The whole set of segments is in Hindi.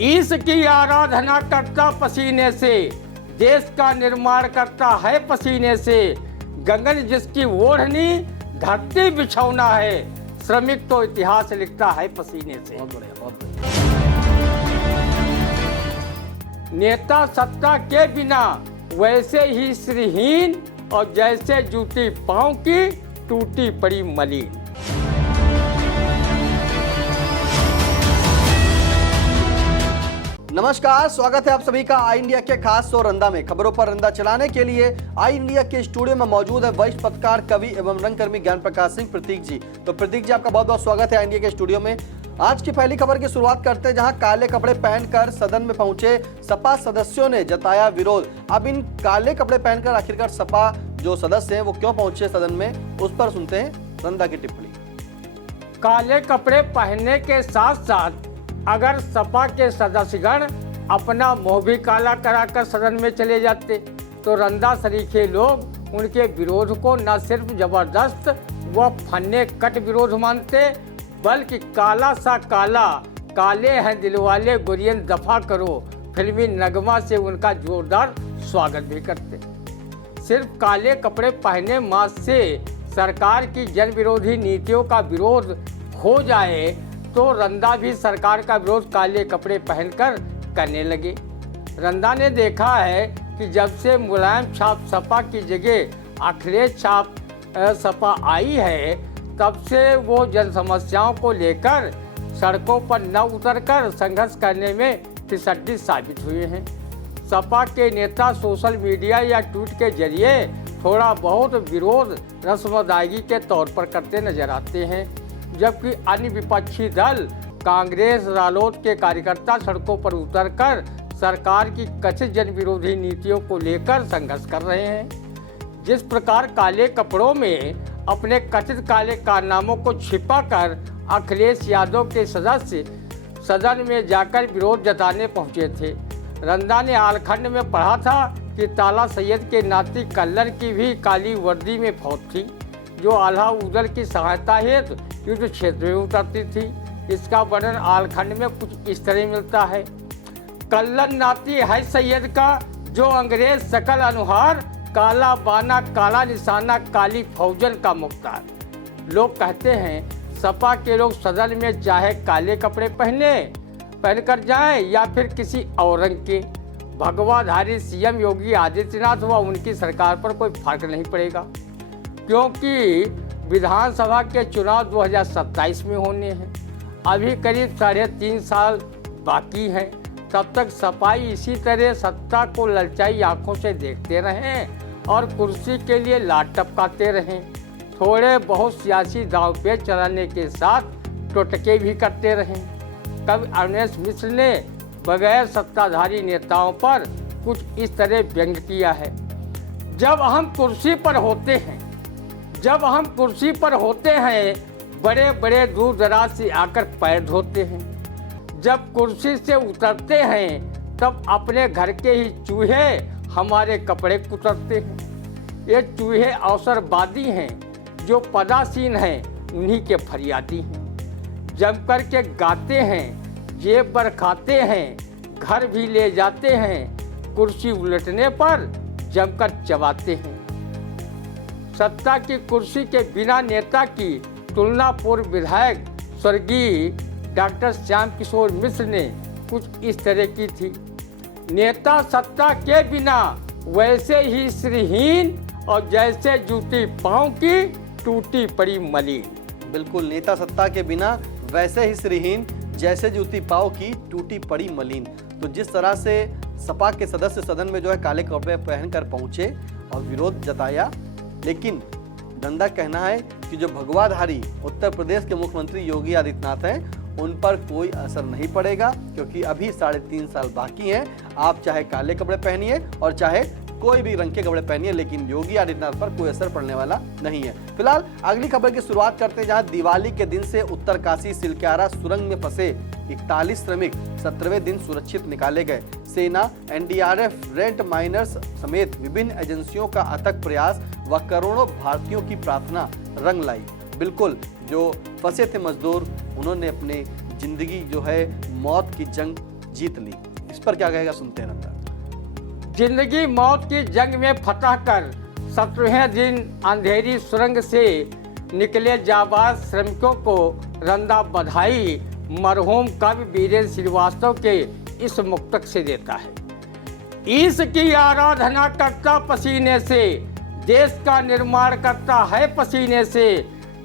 ईश की आराधना करता पसीने से, देश का निर्माण करता है पसीने से। गगन जिसकी ओढ़नी, धरती बिछौना है, श्रमिक तो इतिहास लिखता है पसीने से। बहुत बढ़िया, बहुत बढ़िया। नेता सत्ता के बिना वैसे ही श्रीहीन, और जैसे जूती पांव की टूटी पड़ी मलीन। नमस्कार, स्वागत है आप सभी का आई इंडिया के खास शो रंदा में। खबरों पर रंदा चलाने के लिए आई इंडिया के स्टूडियो में मौजूद है वरिष्ठ पत्रकार, कवि एवं रंगकर्मी ज्ञान प्रकाश सिंह प्रतीक जी। तो प्रतीक जी, आपका बहुत बहुत स्वागत है आई इंडिया के स्टूडियो में। आज की पहली खबर की शुरुआत करते हैं, जहां काले कपड़े पहनकर सदन में पहुंचे सपा सदस्यों ने जताया विरोध। अब इन काले कपड़े पहनकर आखिरकार सपा जो सदस्य हैं वो क्यों पहुंचे सदन में, उस पर सुनते हैं रंदा की टिप्पणी। काले कपड़े पहनने के साथ साथ अगर सपा के सदस्यगण अपना मुंह भी काला कराकर सदन में चले जाते तो रंदा सरीखे लोग उनके विरोध को न सिर्फ जबरदस्त व फन्ने कट विरोध मानते, बल्कि काला सा काला, काले हैं दिलवाले गुरियन दफा करो फिल्मी नगमा से उनका जोरदार स्वागत भी करते। सिर्फ काले कपड़े पहने मात्र से सरकार की जन विरोधी नीतियों का विरोध हो जाए तो रंदा भी सरकार का विरोध काले कपड़े पहनकर करने लगे। रंदा ने देखा है कि जब से मुलायम छाप सपा की जगह अखिलेश छाप सपा आई है, तब से वो जन समस्याओं को लेकर सड़कों पर न उतरकर संघर्ष करने में फिसड्डी साबित हुए हैं। सपा के नेता सोशल मीडिया या ट्वीट के जरिए थोड़ा बहुत विरोध रस्म अदायगी के तौर पर करते नजर आते हैं, जबकि अन्य विपक्षी दल कांग्रेस रालोद के कार्यकर्ता सड़कों पर उतरकर सरकार की कथित जन विरोधी नीतियों को लेकर संघर्ष कर रहे हैं। जिस प्रकार काले कपड़ों में अपने कथित काले कारनामों को छिपाकर अखिलेश यादव के सदस्य सदन में जाकर विरोध जताने पहुंचे थे। रंदा ने आलखंड में पढ़ा था कि ताला सैयद के नाती कल्लन की भी काली वर्दी में फौज थी, जो आल्हा उदल की सहायता हेतु युद्ध क्षेत्र में उतरती थी। इसका वर्णन आलखंड में कुछ इस तरह मिलता है। कल्लन नाती है सैयद का, जो अंग्रेज सकल अनुहार, काला बाना काला निशाना, काली फौजन का मुख्तार। लोग कहते हैं सपा के लोग सदन में चाहे काले कपड़े पहनकर जाएं या फिर किसी और रंग के, भगवाधारी सीएम योगी आदित्यनाथ व उनकी सरकार पर कोई फर्क नहीं पड़ेगा, क्योंकि विधानसभा के चुनाव 2027 में होने हैं। अभी करीब 3.5 साल बाकी हैं। तब तक सपाई इसी तरह सत्ता को ललचाई आंखों से देखते रहें और कुर्सी के लिए लात टपकाते रहें। थोड़े बहुत सियासी दांव पेच चलाने के साथ टोटके भी करते रहें। कवि अवनेश मिश्र ने बगैर सत्ताधारी नेताओं पर कुछ इस तरह व्यंग किया है। जब हम कुर्सी पर होते हैं बड़े बड़े दूर दराज से आकर पैर धोते हैं। जब कुर्सी से उतरते हैं तब अपने घर के ही चूहे हमारे कपड़े कुतरते हैं। ये चूहे अवसरवादी हैं, जो पदासीन हैं उन्हीं के फरियादी हैं। जम कर के गाते हैं, जेब पर खाते हैं, घर भी ले जाते हैं, कुर्सी उलटने पर जमकर चबाते हैं। सत्ता की कुर्सी के बिना नेता की तुलना पूर्व विधायक स्वर्गीय डॉक्टर श्याम किशोर मिश्र ने कुछ इस तरह की थी। नेता सत्ता के बिना वैसे ही श्रीहीन, और जैसे जूती पांव की टूटी पड़ी मलीन। बिल्कुल, नेता सत्ता के बिना वैसे ही श्रीहीन, जैसे जूती पांव की टूटी पड़ी मलीन। तो जिस तरह से सपा के सदस्य सदन में जो है काले कपड़े पहनकर पहुंचे और विरोध जताया, लेकिन रंदा कहना है कि जो भगवाधारी उत्तर प्रदेश के मुख्यमंत्री योगी आदित्यनाथ हैं उन पर कोई असर नहीं पड़ेगा, क्योंकि अभी 3.5 साल बाकी हैं। आप चाहे काले कपड़े पहनिए और चाहे कोई भी रंग के कपड़े पहनिए, लेकिन योगी आदित्यनाथ पर कोई असर पड़ने वाला नहीं है। फिलहाल अगली खबर की शुरुआत करते हैं, जहां दिवाली के दिन से उत्तरकाशी सिलक्यारा सुरंग में फंसे 41 श्रमिक 17वें दिन सुरक्षित निकाले गए। सेना, एनडीआरएफ, रेड माइनर्स समेत विभिन्न एजेंसियों का अथक प्रयास व करोड़ों भारतीयों की प्रार्थना रंग लाई। बिल्कुल, जो फंसे थे मजदूर, उन्होंने अपनी जिंदगी जो है मौत की जंग जीत ली। इस पर क्या कहेगा, सुनते हैं रंदा। जिंदगी मौत की जंग में फतह कर 17वें दिन अंधेरी सुरंग से निकले जाबाज श्रमिकों को रंदा बधाई मरहूम कवि वीरेंद्र श्रीवास्तव के इस मुक्तक से देता है। ईश की आराधना करता पसीने से, देश का निर्माण करता है पसीने से,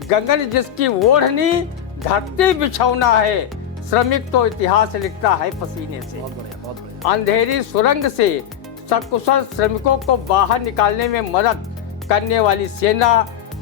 गगन जिसकी ओढ़नी धरती बिछौना है, श्रमिक तो इतिहास लिखता है पसीने से। बहुत बढ़िया, बहुत बढ़िया। अंधेरी सुरंग से सकुशल श्रमिकों को बाहर निकालने में मदद करने वाली सेना,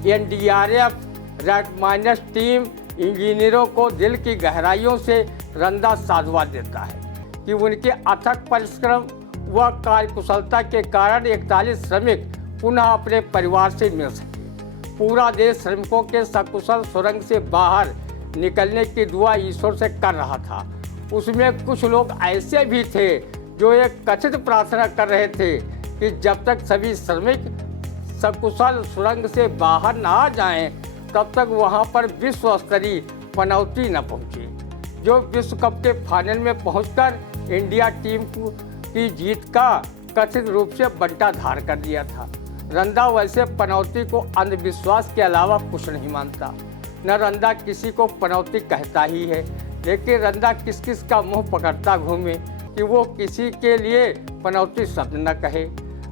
एनडीआरएफ, रेड माइनस टीम, इंजीनियरों को दिल की गहराइयों से रंदा साधुवाद देता है कि उनके अथक परिश्रम व कार्यकुशलता के कारण 41 श्रमिक पुनः अपने परिवार से मिल सके। पूरा देश श्रमिकों के सकुशल सुरंग से बाहर निकलने की दुआ ईश्वर से कर रहा था। उसमें कुछ लोग ऐसे भी थे जो एक कथित प्रार्थना कर रहे थे कि जब तक सभी श्रमिक सकुशल सुरंग से बाहर ना आ जाएं, तब तक वहां पर विश्व स्तरीय पनौती न पहुंचे। जो विश्व कप के फाइनल में पहुंचकर इंडिया टीम की जीत का कथित रूप से बंटाधार कर दिया था। रंदा वैसे पनौती को अंधविश्वास के अलावा कुछ नहीं मानता। न रंदा किसी को पनौती कहता ही है, लेकिन रंदा किस किस का मुंह पकड़ता घूमे कि वो किसी के लिए पनौती शब्द न कहे।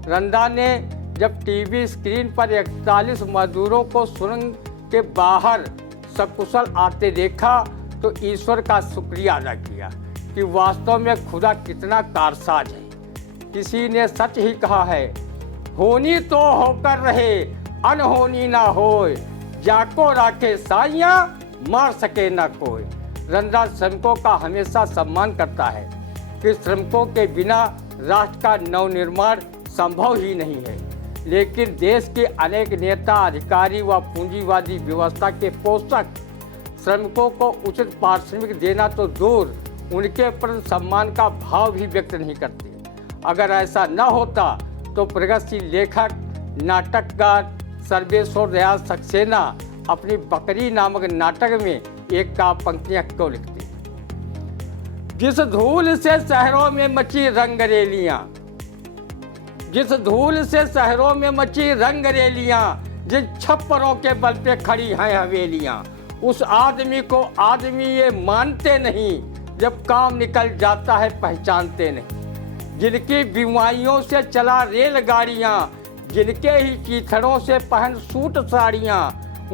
रंदा ने जब टीवी स्क्रीन पर 41 मजदूरों को सुरंग के बाहर सकुशल आते देखा तो ईश्वर का शुक्रिया अदा किया कि वास्तव में खुदा कितना कारसाज है। किसी ने सच ही कहा है, होनी तो होकर रहे, अनहोनी ना होए, जाको राखे साइयां, मार सके ना कोई। रंदा श्रमिकों का हमेशा सम्मान करता है कि श्रमिकों के बिना राष्ट्र का नवनिर्माण संभव ही नहीं है। लेकिन देश के अनेक नेता, अधिकारी व पूंजीवादी व्यवस्था के पोषक श्रमिकों को उचित पारिश्रमिक देना तो दूर, उनके प्रति सम्मान का भाव भी व्यक्त नहीं करते। अगर ऐसा न होता तो प्रगतिशील लेखक, नाटककार सर्वेश्वर दयाल सक्सेना अपनी बकरी नामक नाटक में एक का पंक्तियां क्यों लिखते? जिस धूल से शहरों में मची रंगरेलियां, जिस धूल से शहरों में मची रंगरेलियां, जिन छप्परों के बल पे खड़ी हैं हवेलियां, उस आदमी को आदमी ये मानते नहीं, जब काम निकल जाता है पहचानते नहीं। जिनकी बीमारियों से चला रेलगाड़ियां, जिनके ही चीथड़ों से पहन सूट साड़ियां,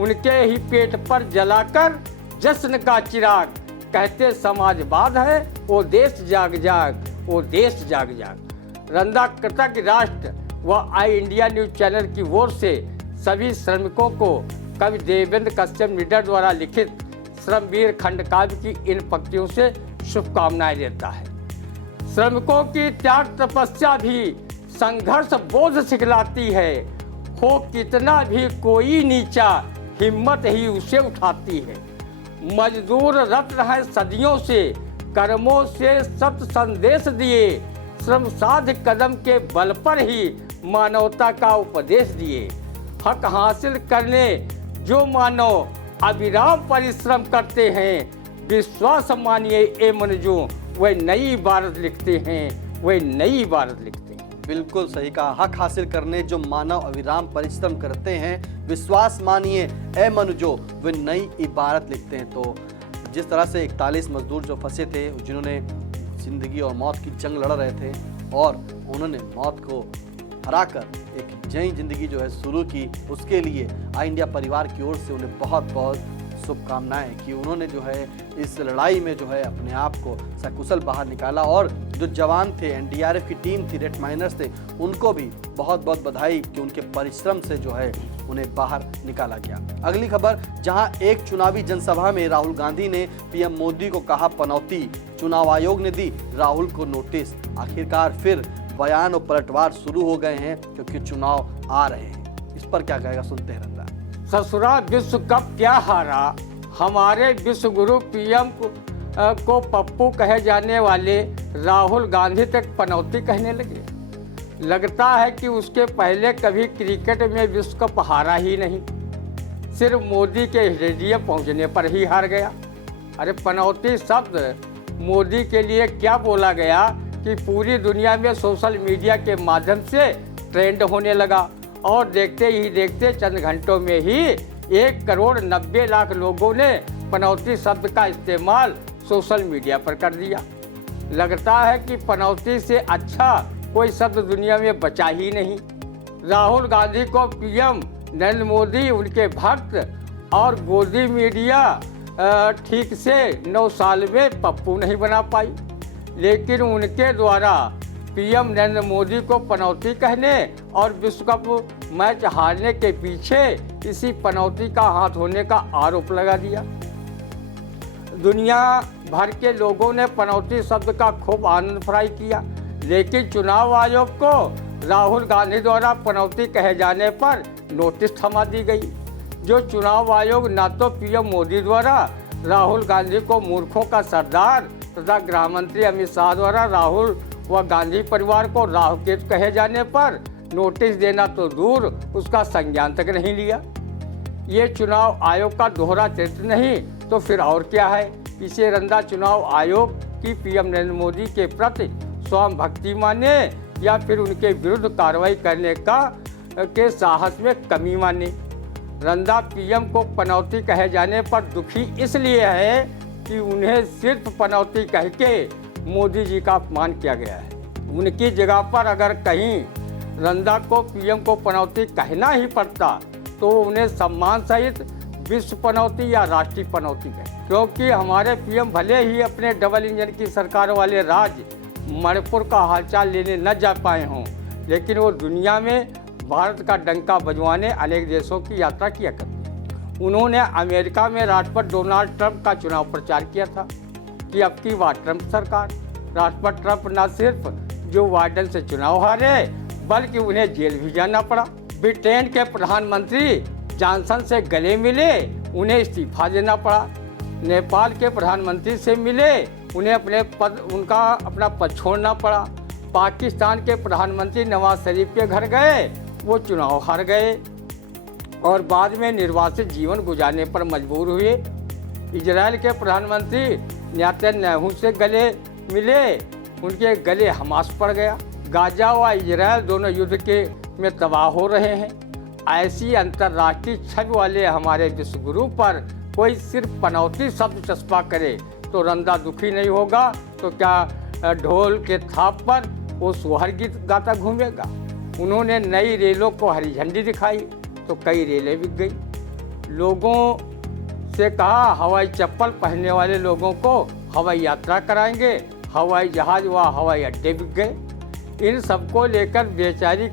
उनके ही पेट पर जलाकर जश्न का चिराग, कहते समाजवाद है वो देश जाग जाग, वो देश जाग जाग। रंदा कृतज्ञ राष्ट्र व आई इंडिया न्यूज चैनल की ओर से सभी श्रमिकों को कवि देवेंद्र कश्यप निडर द्वारा लिखित श्रमवीर खंडकाव्य की इन पंक्तियों से शुभकामनाएं देता है। श्रमिकों की त्याग तपस्या भी संघर्ष बोध सिखलाती है, हो कितना भी कोई नीचा, हिम्मत ही उसे उठाती है। मजदूर रत्न है सदियों से, कर्मों से सत्य संदेश दिए, श्रम साध कदम के बल पर ही मानवता का उपदेश दिए। हक हासिल करने जो मानव अविराम परिश्रम करते हैं, विश्वास मानिए ए मनुजों, वह नई इबारत लिखते हैं, वह नई इबारत लिखते हैं। बिल्कुल सही कहा। हक हासिल करने जो मानव अविराम परिश्रम करते हैं, विश्वास मानिए ए मनुजो, वे नई इबारत लिखते हैं। तो जिस तरह से 41 मजदूर जो फंसे थे, जिन्होंने जिंदगी और मौत की जंग लड़ रहे थे और उन्होंने मौत को हराकर एक नई जिंदगी जो है शुरू की, उसके लिए आई इंडिया परिवार की ओर से उन्हें बहुत बहुत शुभकामनाएं कि उन्होंने जो है इस लड़ाई में जो है अपने आप को सकुशल बाहर निकाला। और जो जवान थे, एनडीआरएफ की टीम थी, रेड माइनर्स थे, उनको भी बहुत बहुत बधाई कि उनके परिश्रम से जो है उन्हें बाहर निकाला गया। अगली खबर, जहां एक चुनावी जनसभा में राहुल गांधी ने पीएम मोदी को कहा पनौती, चुनाव आयोग ने दी राहुल को नोटिस। आखिरकार फिर बयान और पलटवार शुरू हो गए हैं क्योंकि चुनाव आ रहे हैं। इस पर क्या कहेगा, सुनते हैं रंदा। ससुरा विश्व कप क्या हारा, हमारे विश्व गुरु पीएम को पप्पू कहे जाने वाले राहुल गांधी तक पनौती कहने लगे। लगता है कि उसके पहले कभी क्रिकेट में विश्व कप हारा ही नहीं, सिर्फ मोदी के स्टेडियम पहुंचने पर ही हार गया। अरे पनौती शब्द मोदी के लिए क्या बोला गया कि पूरी दुनिया में सोशल मीडिया के माध्यम से ट्रेंड होने लगा और देखते ही देखते चंद घंटों में ही 1,90,00,000 लोगों ने पनौती शब्द का इस्तेमाल सोशल मीडिया पर कर दिया। लगता है कि पनौती से अच्छा कोई शब्द दुनिया में बचा ही नहीं। राहुल गांधी को पीएम नरेंद्र मोदी, उनके भक्त और गोदी मीडिया ठीक से 9 साल में पप्पू नहीं बना पाई, लेकिन उनके द्वारा पीएम नरेंद्र मोदी को पनौती कहने और विश्व कप मैच हारने के पीछे इसी पनौती का हाथ होने का आरोप लगा दिया। दुनिया भर के लोगों ने पनौती शब्द का खूब आनंद फराई किया, लेकिन चुनाव आयोग को राहुल गांधी द्वारा पनौती कहे जाने पर नोटिस थमा दी गई। जो चुनाव आयोग न तो पीएम मोदी द्वारा राहुल गांधी को मूर्खों का सरदार तथा गृह मंत्री अमित शाह द्वारा राहुल व गांधी परिवार को राहुकेतु कहे जाने पर नोटिस देना तो दूर, उसका संज्ञान तक नहीं लिया। ये चुनाव आयोग का दोहरा चरित्र नहीं तो फिर और क्या है। इसे रंदा चुनाव आयोग की पीएम नरेंद्र मोदी के प्रति स्वाम भक्ति माने या फिर उनके विरुद्ध कार्रवाई करने के साहस में कमी माने। रंदा पीएम को पनौती कहे जाने पर दुखी इसलिए है कि उन्हें सिर्फ पनौती कह के मोदी जी का अपमान किया गया है। उनकी जगह पर अगर कहीं रंदा को पीएम को पनौती कहना ही पड़ता तो उन्हें सम्मान सहित विश्व पनौती या राष्ट्रीय पनौती कहे, क्योंकि हमारे पीएम भले ही अपने डबल इंजन की सरकार वाले राज्य मणिपुर का हालचाल लेने न जा पाए हों, लेकिन वो दुनिया में भारत का डंका बजवाने अनेक देशों की यात्रा किया करते। उन्होंने अमेरिका में राष्ट्रपति डोनाल्ड ट्रंप का चुनाव प्रचार किया था कि अब की बार ट्रंप सरकार। राष्ट्रपति ट्रंप न सिर्फ जो बाइडेन से चुनाव हारे बल्कि उन्हें जेल भी जाना पड़ा। ब्रिटेन के प्रधानमंत्री जॉनसन से गले मिले, उन्हें इस्तीफा देना पड़ा। नेपाल के प्रधानमंत्री से मिले, उन्हें अपना पद छोड़ना पड़ा। पाकिस्तान के प्रधानमंत्री नवाज शरीफ के घर गए, वो चुनाव हार गए और बाद में निर्वासित जीवन गुजारने पर मजबूर हुए। इजराइल के प्रधानमंत्री नेतन्याहू से गले मिले, उनके गले हमास पड़ गया। गाजा व इजराइल दोनों युद्ध में तबाह हो रहे हैं। ऐसी अंतर्राष्ट्रीय छवि वाले हमारे विश्व गुरु पर कोई सिर्फ पनौती शब्द चस्पा करे तो रंदा दुखी नहीं होगा तो क्या ढोल के थाप पर वो सोहर गीत गाता घूमेगा। उन्होंने नई रेलों को हरी झंडी दिखाई तो कई रेलें बिक गई। लोगों से कहा हवाई चप्पल पहनने वाले लोगों को हवाई यात्रा कराएंगे, हवाई जहाज व हवाई अड्डे बिक गए। इन सबको लेकर बेचारी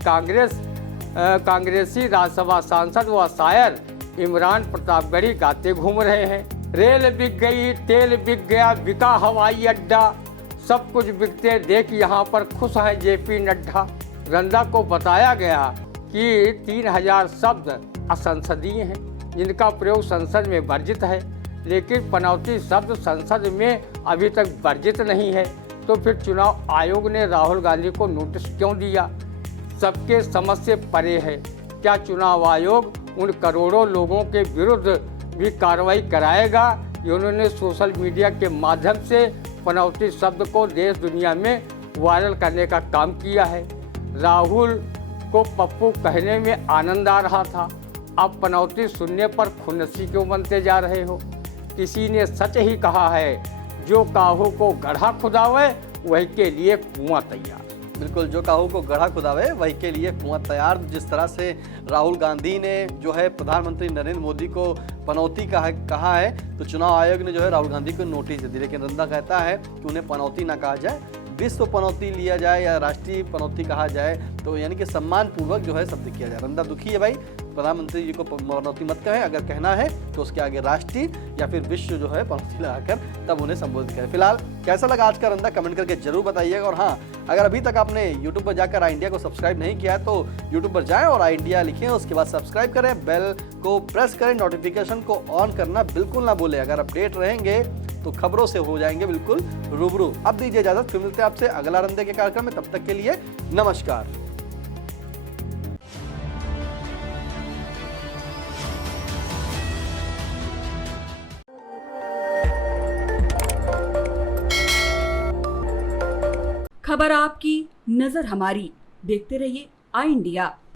कांग्रेसी राज्यसभा सांसद व शायर इमरान प्रतापगढ़ी गाते घूम रहे हैं। रेल बिक गई, तेल बिक गया, बिका हवाई अड्डा, सब कुछ बिकते देख यहाँ पर खुश है जेपी नड्डा। रंदा को बताया गया कि 3000 शब्द असंसदीय हैं जिनका प्रयोग संसद में वर्जित है, लेकिन पनौती शब्द संसद में अभी तक वर्जित नहीं है। तो फिर चुनाव आयोग ने राहुल गांधी को नोटिस क्यों दिया? सबके समझ से परे है। क्या चुनाव आयोग उन करोड़ों लोगों के विरुद्ध भी कार्रवाई कराएगा जिन्होंने सोशल मीडिया के माध्यम से पनौती शब्द को देश दुनिया में वायरल करने का काम किया है? राहुल को पप्पू कहने में आनंद आ रहा था, अब पनौती सुनने पर खुन्नसी क्यों बनते जा रहे हो? किसी ने सच ही कहा है, जो काहू को गड्ढा खुदावे वही के लिए कुआं तैयार। बिल्कुल, जो काहू को गड्ढा खुदावे वही के लिए कुआं तैयार। जिस तरह से राहुल गांधी ने जो है प्रधानमंत्री नरेंद्र मोदी को पनौती कहा है तो चुनाव आयोग ने जो है राहुल गांधी को नोटिस दे दी। लेकिन रंदा कहता है कि उन्हें पनौती ना कहा जाए, विश्व पनौती लिया जाए या राष्ट्रीय पनौती कहा जाए, तो यानी कि सम्मान पूर्वक जो है शब्द किया जाए। रंदा दुखी है भाई, प्रधानमंत्री जी को पनौती मत कहें, अगर कहना है तो उसके आगे राष्ट्रीय या फिर विश्व जो है पनौती लगाकर तब उन्हें संबोधित करें। फिलहाल कैसा लगा आज का रंदा कमेंट करके जरूर बताइएगा। और हाँ, अगर अभी तक आपने यूट्यूब पर जाकर आई इंडिया को सब्सक्राइब नहीं किया है तो यूट्यूब पर जाएं और आई इंडिया लिखें, उसके बाद सब्सक्राइब करें, बेल को प्रेस करें, नोटिफिकेशन को ऑन करना बिल्कुल ना भूलें। अगर अपडेट रहेंगे तो खबरों से हो जाएंगे बिल्कुल रूबरू। अब दीजिए इजाजत, फिर मिलते हैं आपसे अगला रंदे के कार्यक्रम में। तब तक के लिए नमस्कार। खबर आपकी, नजर हमारी। देखते रहिए आई इंडिया।